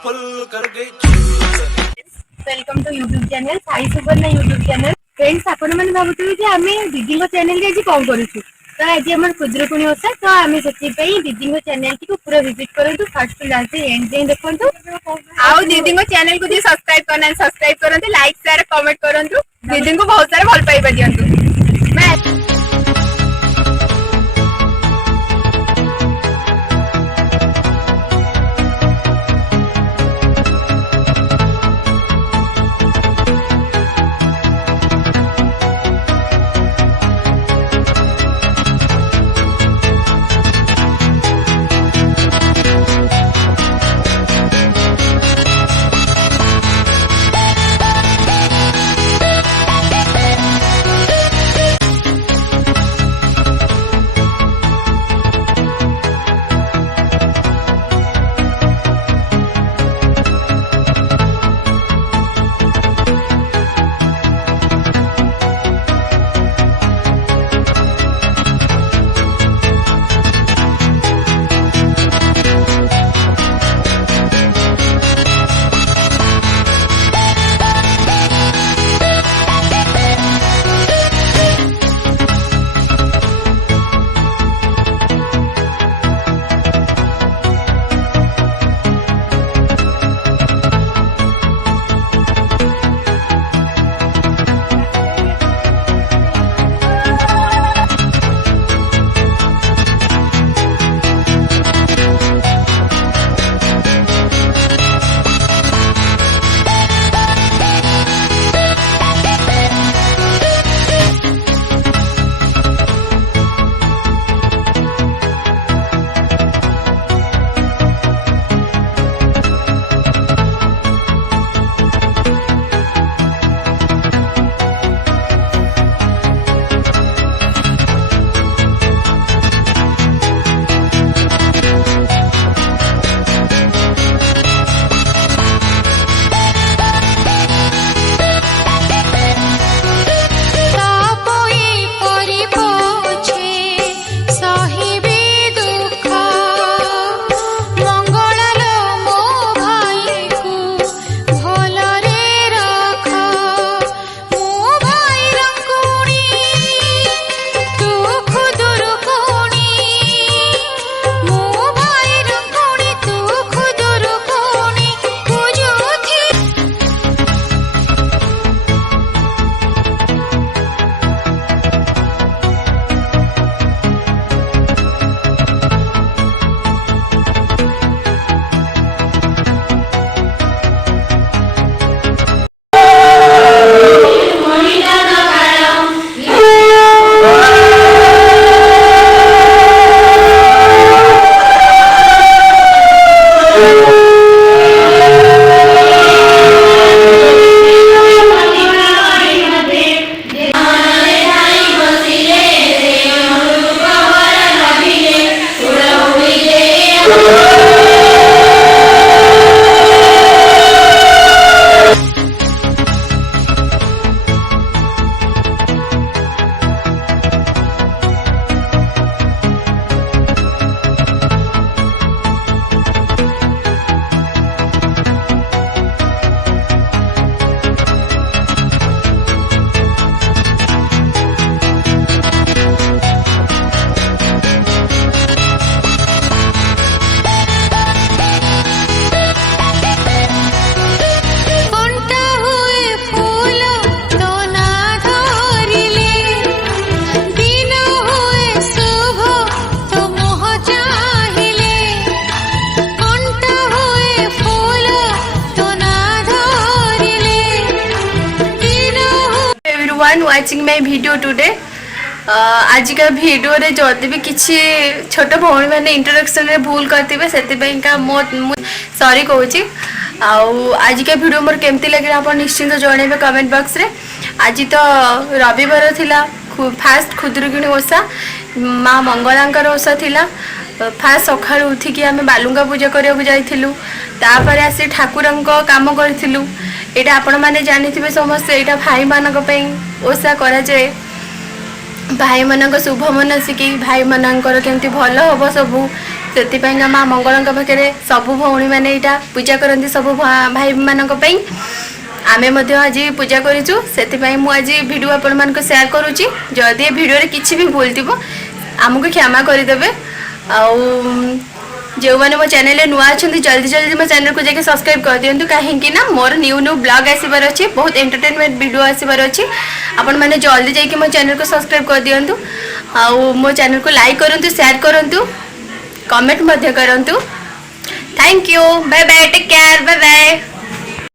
Welcome to YouTube channel Sai Suvarna YouTube channel. Friends आपण मैंने भावुथिबे जे आमे दीदी चैनल के कौन करूछु तो आज आम खुदरुकुणी ओषा तो आम से दीदी चैनल को पूरा विजिट करूँ फर्स्ट लास्ट एंड जाए देखो आउ दीदी चैनल को जी सब्सक्राइब करना सब्सक्राइब करते लाइक शेयर कमेंट करूँ दीदी को बहुत सारा भल पाइबा दियंतु। वाचिंग माय वीडियो टुडे आज का वीडियो रे जदि भी किसी छोट भौणी मैंने इंट्रोडक्शन रे भूल करते से सॉरी कहूँ आज का वीडियो मोर केमती लगे आप निश्चिंत जनइबे कमेंट बॉक्स रे। आज तो रविवार थिला फास्ट खुदरुकुणी ओषा माँ मंगलांकर ओषा थिला। फास्ट सकाळु उठिकी आमे बालुंगा पूजा करने जाइथिलु तापर आसी ठाकुरंक काम करथिलु। एटा आपण माने जानिथिबे समस्त एटा भाई मानक पई ओषा करा जाए। भाई मानक शुभ मनसिकी भाई मानकर केमती भल हम सबू से माँ मंगल पाखे सबू भौणी मैंने यहाँ पूजा करती सब भाई मानक आमे मध्य आज पूजा करूँ से मुझे वीडियो आपण मान शेयर करुँची जदि ये वीडियो किसी भी भूल थी आमको क्षमा करदे आउ जो मैंने मो चैनल नुआ अच्छा जल्दी जल्दी मो चैनल को जाके सब्सक्राइब कर दिंतु कहीं मोर न्यू ब्लॉग आसबार अच्छी बहुत एंटरटेनमेंट वीडियो आसबार अच्छी आपण मैंने जल्दी जाके मो चैनल को सब्सक्राइब कर दिंतु आउ मो चैनल को लाइक करूँ शेयर करूँ कमेंट करूँ thank you bye bye take care bye bye.